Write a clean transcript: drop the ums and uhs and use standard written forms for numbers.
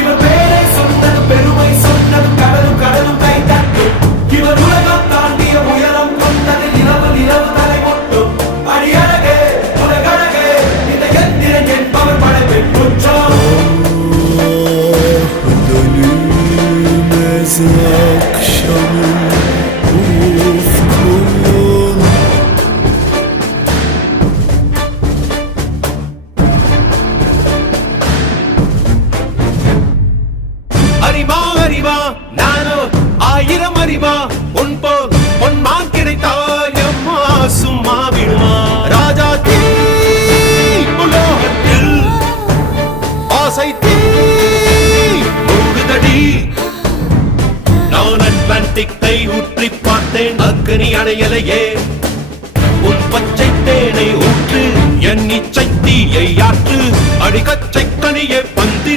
இவர் பேரை சொன்னது பெருமை சொன்னது கடலும் கடலும் கை தட்டும் இவர் உலகம் தாண்டிய உயரம் கொண்டது நிலவு நிலவு தலை மொட்டும் அடியழகே உலகழகே இந்த எந்திரன் என்பவர் படைப்பின் குற்றம் Dönülmez akşamın ufkun அறிவா அறிவா நானோ ஆயிரம் அறிவா உன் போல் பொன்மான் கிடைத்தாயம்மா சும்மா விடுமா ராஜா தீ உலோகத்தில் ஆசை தீ மூடுதடி நான் அட்லாண்டிக்கை ஊற்றி பார்த்தேன் அக்னி அணையலையே உன் பச்சை தேனை ஊற்று என் இச்சை தீயை ஆற்று அடிக்கச்சை கனியே பந்தி